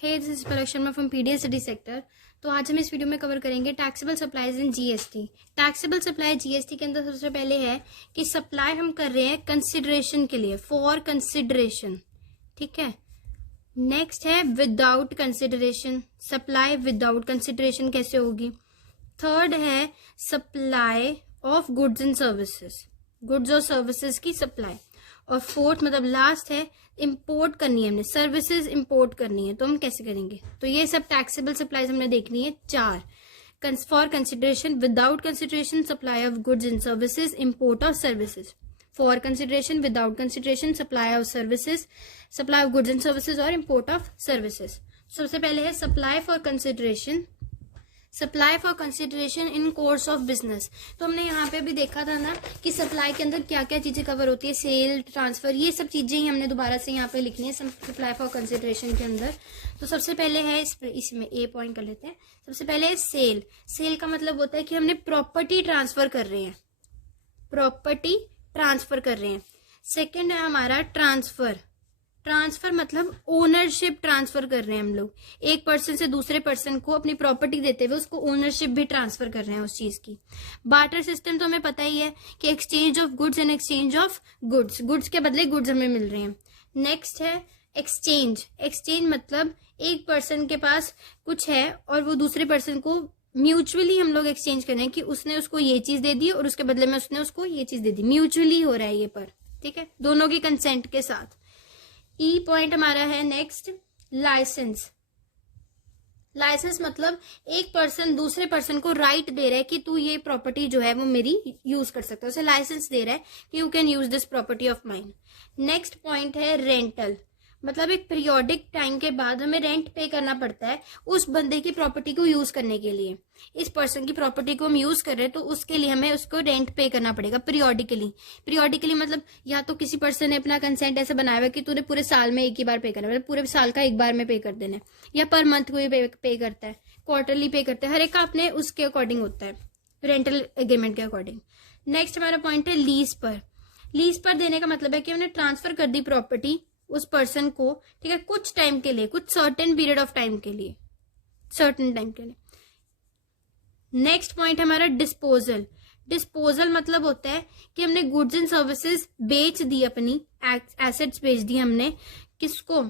Hey this is Palak Sharma from PDS city sector. तो आज हम इस वीडियो में कवर करेंगे taxable supplies in GST. Taxable supply GST के अंदर सबसे पहले है कि सप्लाई हम कर रहे हैं कंसिडरेशन के लिए, फॉर कंसिडरेशन, ठीक है। नेक्स्ट है without consideration, supply without consideration कैसे होगी। थर्ड है supply of goods and services, goods और सर्विसेज की सप्लाई। और फोर्थ मतलब लास्ट है इंपोर्ट करनी है, हमने सर्विसेज इंपोर्ट करनी है, तो हम कैसे करेंगे। तो ये सब टैक्सेबल सप्लाईज हमने देखनी है चार। For consideration, without consideration, supply of goods and services, import of services. For consideration, without consideration, supply of services, supply of goods and services और इंपोर्ट ऑफ सर्विसेज। सबसे पहले है supply for consideration, supply for consideration in course of business. तो हमने यहाँ पे भी देखा था ना कि सप्लाई के अंदर क्या क्या चीजें कवर होती है, सेल, ट्रांसफर, ये सब चीजें ही हमने दोबारा से यहाँ पे लिखनी है सप्लाई फॉर कंसिडरेशन के अंदर। तो सबसे पहले है इसमें ए पॉइंट कर लेते हैं। सबसे पहले है सेल। सेल का मतलब होता है कि हमने प्रॉपर्टी ट्रांसफर कर रहे हैं, प्रॉपर्टी ट्रांसफर कर रहे हैं। सेकेंड है हमारा ट्रांसफर। ट्रांसफर मतलब ओनरशिप ट्रांसफर कर रहे हैं हम लोग, एक पर्सन से दूसरे पर्सन को अपनी प्रॉपर्टी देते हुए उसको ओनरशिप भी ट्रांसफर कर रहे हैं उस चीज की। बार्टर सिस्टम तो हमें पता ही है कि exchange of goods and exchange of goods, goods के बदले गुड्स हमें मिल रहे हैं। नेक्स्ट है एक्सचेंज। एक्सचेंज मतलब एक पर्सन के पास कुछ है और वो दूसरे पर्सन को म्यूचुअली हम लोग एक्सचेंज कर रहे हैं कि उसने उसको ये चीज दे दी और उसके बदले में उसने उसको ये चीज दे दी, म्यूचुअली हो रहा है ये पर, ठीक है, दोनों की कंसेंट के साथ। ई पॉइंट हमारा है नेक्स्ट लाइसेंस। लाइसेंस मतलब एक पर्सन दूसरे पर्सन को राइट दे रहा है कि तू ये प्रॉपर्टी जो है वो मेरी यूज कर सकता है, उसे लाइसेंस दे रहा है कि you can use this property of mine. Next point है रेंटल, मतलब एक पीरियोडिक टाइम के बाद हमें रेंट पे करना पड़ता है उस बंदे की प्रॉपर्टी को यूज करने के लिए। इस पर्सन की प्रॉपर्टी को हम यूज कर रहे हैं तो उसके लिए हमें उसको रेंट पे करना पड़ेगा पीरियोडिकली। पीरियोडिकली मतलब या तो किसी पर्सन ने अपना कंसेंट ऐसे बनाया हुआ कि तूने पूरे साल में एक ही बार पे करना है, मतलब पूरे साल का एक बार में पे कर देना है, या पर मंथ को पे करता है, क्वार्टरली पे करता है, हर एक का अपने उसके अकॉर्डिंग होता है, रेंटल एग्रीमेंट के अकॉर्डिंग। नेक्स्ट हमारा पॉइंट है लीज पर। लीज पर देने का मतलब है कि हमने ट्रांसफर कर दी प्रॉपर्टी उस पर्सन को, ठीक है, कुछ टाइम के लिए, कुछ सर्टेन पीरियड ऑफ टाइम के लिए, सर्टेन टाइम के लिए। नेक्स्ट पॉइंट हमारा डिस्पोजल। डिस्पोजल मतलब होता है कि हमने गुड्स एंड सर्विसेज बेच दी, अपनी एसेट्स बेच दी हमने, किसको,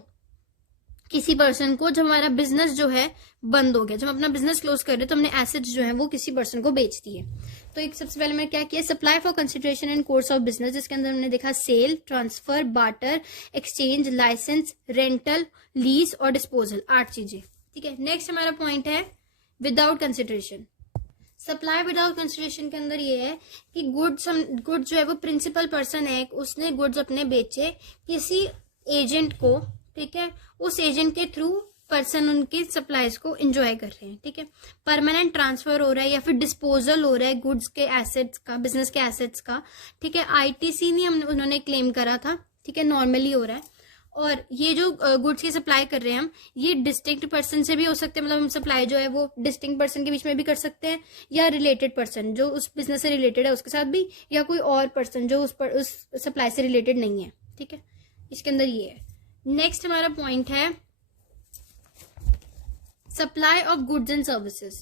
किसी पर्सन को, जब हमारा बिजनेस जो है बंद हो गया, जब हम अपना बिजनेस क्लोज कर रहे तो हमने एसेट्स जो है वो किसी पर्सन को बेच दिए। तो एक सबसे पहले मैंने क्या किया, supply for consideration in course of business, जिसके अंदर हमने देखा sale, transfer, barter, exchange, licence, rental, lease और डिस्पोजल, 8 चीजें, ठीक है। नेक्स्ट हमारा पॉइंट है without consideration. Supply without consideration के अंदर ये है कि गुड्स जो है वो प्रिंसिपल पर्सन है, उसने गुड्स अपने बेचे किसी एजेंट को, ठीक है, उस एजेंट के थ्रू पर्सन उनकी सप्लाईज को एंजॉय कर रहे हैं, ठीक है। परमानेंट ट्रांसफर हो रहा है या फिर डिस्पोजल हो रहा है गुड्स के एसेट्स का, बिजनेस के एसेट्स का, ठीक है। आईटीसी नहीं उन्होंने क्लेम करा था, ठीक है, नॉर्मली हो रहा है। और ये जो गुड्स की सप्लाई कर रहे हैं हम, ये डिस्टिंक्ट पर्सन से भी हो सकते हैं, मतलब हम सप्लाई जो है वो डिस्टिंक्ट पर्सन के बीच में भी कर सकते हैं, या रिलेटेड पर्सन जो उस बिजनेस से रिलेटेड है उसके साथ भी, या कोई और पर्सन जो उस सप्लाई से रिलेटेड नहीं है, ठीक है। इसके अंदर ये है। नेक्स्ट हमारा पॉइंट है supply of goods and services.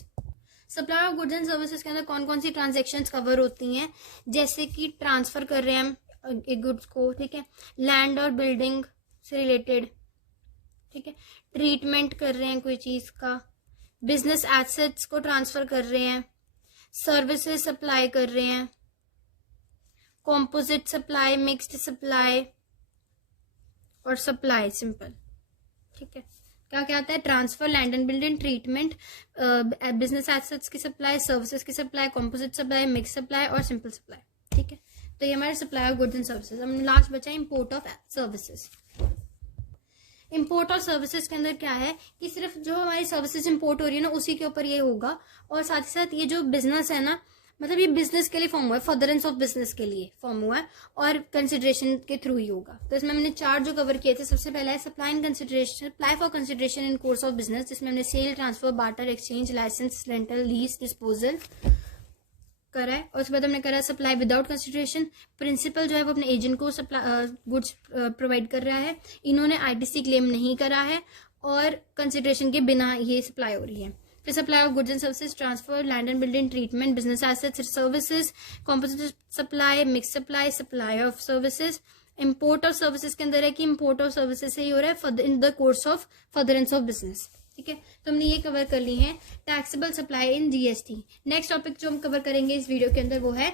Supply of goods and services के अंदर कौन कौन सी ट्रांजैक्शंस कवर होती हैं, जैसे कि ट्रांसफर कर रहे हैं हम एक गुड्स को, ठीक है, लैंड और बिल्डिंग से रिलेटेड, ठीक है, ट्रीटमेंट कर रहे हैं कोई चीज का, बिजनेस एसेट्स को ट्रांसफर कर रहे हैं, सर्विसेज सप्लाई कर रहे हैं, कॉम्पोजिट सप्लाई, मिक्स्ड सप्लाई और सप्लाई सिंपल, ठीक है। क्या क्या आता है, transfer, land and building, treatment, business assets की सप्लाई, सर्विसेज की supply, composite supply, mix supply और सिंपल सप्लाई, ठीक है। तो ये हमारे supply of goods and services. हम लास्ट बचा import of services. Import of services के अंदर क्या है कि सिर्फ जो हमारी सर्विसेज इंपोर्ट हो रही है ना उसी के ऊपर ये होगा, और साथ ही साथ ये जो बिजनेस है ना, मतलब ये बिजनेस के लिए फॉर्म हुआ है, फर्दरेंस ऑफ बिजनेस के लिए फॉर्म हुआ है और कंसिडरेशन के थ्रू ही होगा। तो इसमें हमने 4 जो कवर किए थे, सबसे पहला है supply and consideration, supply for consideration in course of business, जिसमें हमने sale, transfer, barter, exchange, licence, rental, lease, disposal करा है। और उसके बाद हमने करा सप्लाई विदाउट कंसिडरेशन, प्रिंसिपल जो है वो अपने एजेंट को गुड्स प्रोवाइड कर रहा है, इन्होंने आईटीसी क्लेम नहीं करा है और कंसिडरेशन के बिना ये सप्लाई हो रही है। फिर supply of goods and services, transfer, land and building, treatment, business assets, services, composite supply, mix supply, supply of services. Import of services के अंदर है कि इंपोर्ट ऑफ सर्विसेज से ही हो रहा है in the course of furtherance of business. ठीक है, तो हमने ये कवर कर ली है taxable supply in GST. Next topic जो हम कवर करेंगे इस वीडियो के अंदर वो है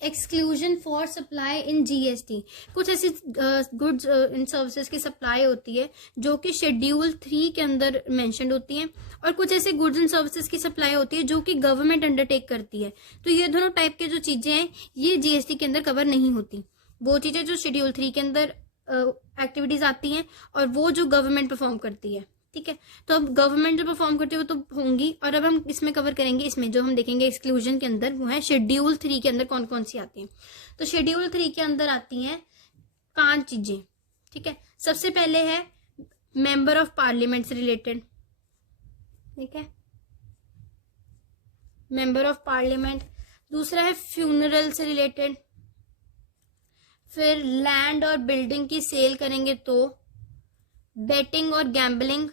exclusion for supply in GST. कुछ ऐसी गुड्स एंड सर्विसेज की सप्लाई होती है जो कि शेड्यूल 3 के अंदर मेंशन्ड होती हैं, और कुछ ऐसे गुड्स एंड सर्विसेज की सप्लाई होती है जो कि गवर्नमेंट अंडरटेक करती है। तो ये दोनों टाइप के जो चीजें हैं ये जीएसटी के अंदर कवर नहीं होती। वो चीजें जो शेड्यूल 3 के अंदर एक्टिविटीज आती हैं और वो जो गवर्नमेंट परफॉर्म करती है। ठीक है, तो अब गवर्नमेंट जो परफॉर्म करती है वो तो होंगी, और अब हम इसमें कवर करेंगे, इसमें जो हम देखेंगे एक्सक्लूजन के अंदर वो है शेड्यूल 3 के अंदर कौन कौन सी आती हैं। तो शेड्यूल 3 के अंदर आती हैं 5 चीजें। ठीक है, सबसे पहले है मेंबर ऑफ पार्लियामेंट से रिलेटेड। ठीक है, मेंबर ऑफ पार्लियामेंट। दूसरा है फ्यूनरल से रिलेटेड। फिर लैंड और बिल्डिंग की सेल करेंगे तो बेटिंग और गैम्बलिंग।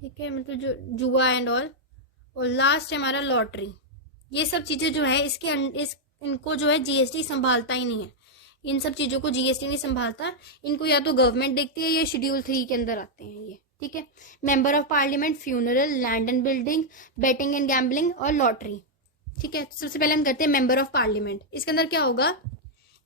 ठीक है, मतलब जो जुआ एंड ऑल। और लास्ट है हमारा लॉटरी। ये सब चीजें जो है इनको जो है जीएसटी संभालता ही नहीं है। इन सब चीजों को जीएसटी नहीं संभालता, इनको या तो गवर्नमेंट देखती है या शेड्यूल 3 के अंदर आते हैं ये। ठीक है, member of parliament, funeral, land and building, betting and gambling और लॉटरी। ठीक है, तो सबसे पहले हम करते हैं मेंबर ऑफ पार्लियामेंट। इसके अंदर क्या होगा,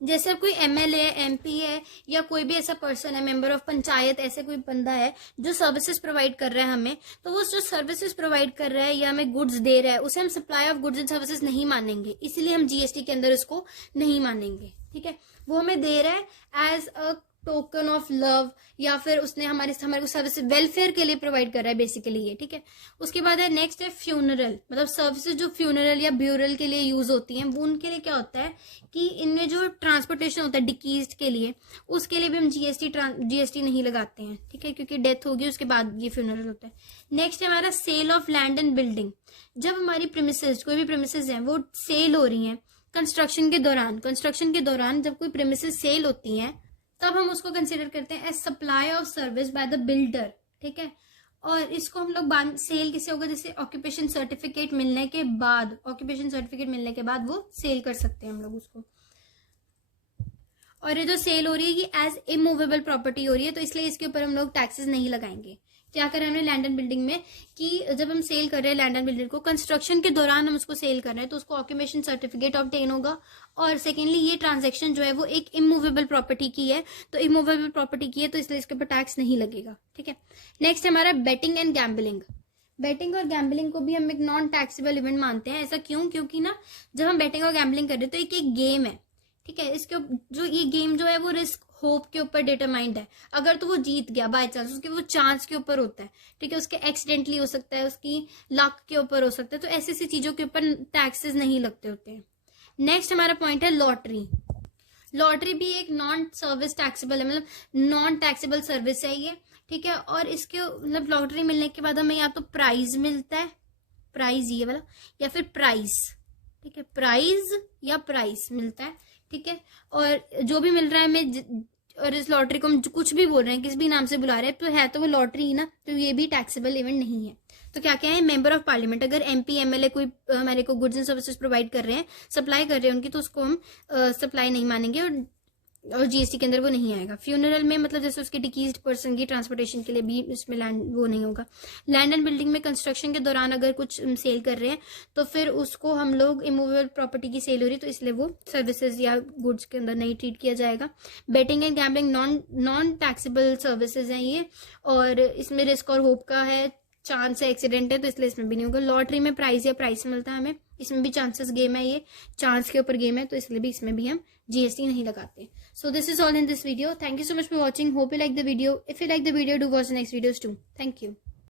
जैसे कोई एमएलए, एमपी है या कोई भी ऐसा पर्सन है, मेंबर ऑफ पंचायत, ऐसे कोई बंदा है जो सर्विसेज प्रोवाइड कर रहा है हमें, तो वो जो सर्विसेज प्रोवाइड कर रहा है या हमें गुड्स दे रहा है उसे हम supply of goods and services नहीं मानेंगे, इसीलिए हम जीएसटी के अंदर इसको नहीं मानेंगे। ठीक है, वो हमें दे रहा है as a token of love, या फिर उसने हमारे को सर्विस वेलफेयर के लिए प्रोवाइड कर रहा है बेसिकली ये। ठीक है, उसके बाद है नेक्स्ट है फ्यूनरल, मतलब सर्विसेज जो फ्यूनरल या ब्यूरल के लिए यूज होती हैं, वो उनके लिए क्या होता है कि इनमें जो ट्रांसपोर्टेशन होता है डिकीज के लिए, उसके लिए भी हम जीएसटी नहीं लगाते हैं। ठीक है, क्योंकि डेथ होगी उसके बाद ये फ्यूनरल होता है। नेक्स्ट है हमारा sale of land and building. जब हमारी प्रीमिसेस, कोई भी प्रीमिसेस है वो सेल हो रही है कंस्ट्रक्शन के दौरान जब कोई प्रीमिसेस सेल होती है तब हम उसको कंसिडर करते हैं as supply of service by the builder. ठीक है, और इसको हम लोग सेल किसे होगा, जैसे ऑक्यूपेशन सर्टिफिकेट मिलने के बाद वो सेल कर सकते हैं हम लोग उसको। और ये जो सेल हो रही है ये एज इमूवेबल प्रॉपर्टी हो रही है, तो इसलिए इसके ऊपर हम लोग टैक्सेस नहीं लगाएंगे। क्या करें हमने लैंड एंड बिल्डिंग में कि जब हम सेल कर रहे हैं लैंड एंड बिल्डिंग को, कंस्ट्रक्शन के दौरान हम उसको सेल कर रहे हैं तो उसको ऑक्यूपेशन सर्टिफिकेट ऑब्टेन होगा, और सेकेंडली ये ट्रांजैक्शन जो है वो एक इमूवेबल प्रॉपर्टी की है, तो इमूवेबल प्रॉपर्टी की है तो इसलिए इसके ऊपर टैक्स नहीं लगेगा। ठीक है, नेक्स्ट है हमारा बेटिंग एंड गैम्बलिंग। बेटिंग और गैम्बलिंग को भी हम एक नॉन टैक्सेबल इवेंट मानते हैं। ऐसा क्यों, क्योंकि ना जब हम बेटिंग और गैम्बलिंग कर रहे हैं तो एक गेम है। ठीक है, इसके जो ये गेम जो है वो रिस्क होप के ऊपर डिटरमाइंड है। अगर तो वो जीत गया बाय चांस, उसके वो चांस के ऊपर होता है। ठीक है, उसके एक्सीडेंटली हो सकता है, उसकी लक के ऊपर हो सकता है, तो ऐसी ऐसी चीजों के ऊपर टैक्सेस नहीं लगते होते हैं। नेक्स्ट हमारा पॉइंट है लॉटरी। लॉटरी भी एक नॉन सर्विस टैक्सेबल है, मतलब नॉन टैक्सेबल सर्विस है ये। ठीक है, और इसके मतलब लॉटरी मिलने के बाद हमें या तो प्राइज मिलता है, प्राइज ये वाला, या फिर प्राइस। ठीक है, प्राइज या प्राइस मिलता है। ठीक है, और जो भी मिल रहा है हमें, और इस लॉटरी को हम कुछ भी बोल रहे हैं, किस भी नाम से बुला रहे हैं, तो है तो वो लॉटरी ही ना, तो ये भी टैक्सेबल इवेंट नहीं है। तो क्या क्या है, मेंबर ऑफ पार्लियामेंट, अगर एमपी एमएलए कोई हमारे को गुड्स एंड सर्विसेज प्रोवाइड कर रहे हैं, सप्लाई कर रहे हैं उनकी, तो उसको हम सप्लाई नहीं मानेंगे और जीएसटी के अंदर वो नहीं आएगा। फ्यूनरल में मतलब जैसे उसके डिकीज्ड पर्सन की ट्रांसपोर्टेशन के लिए भी उसमें लैंड वो नहीं होगा। लैंड एंड बिल्डिंग में कंस्ट्रक्शन के दौरान अगर कुछ सेल कर रहे हैं तो फिर उसको हम लोग इमूवेबल प्रॉपर्टी की सेल हो रही है तो इसलिए वो सर्विसेज या गुड्स के अंदर नहीं ट्रीट किया जाएगा। Betting and gambling non taxable services हैं ये, और इसमें रिस्क और होप का है, चांस है, एक्सीडेंट है, तो इसलिए इसमें भी नहीं होगा। लॉटरी में प्राइस या प्राइस मिलता है हमें, इसमें भी चांसेस गेम है, ये चांस के ऊपर गेम है, तो इसलिए भी इसमें भी हम जीएसटी नहीं लगाते। So this is all in this video. Thank you so much for watching. Hope you like the video. If you like the video, do watch the next videos too. Thank you.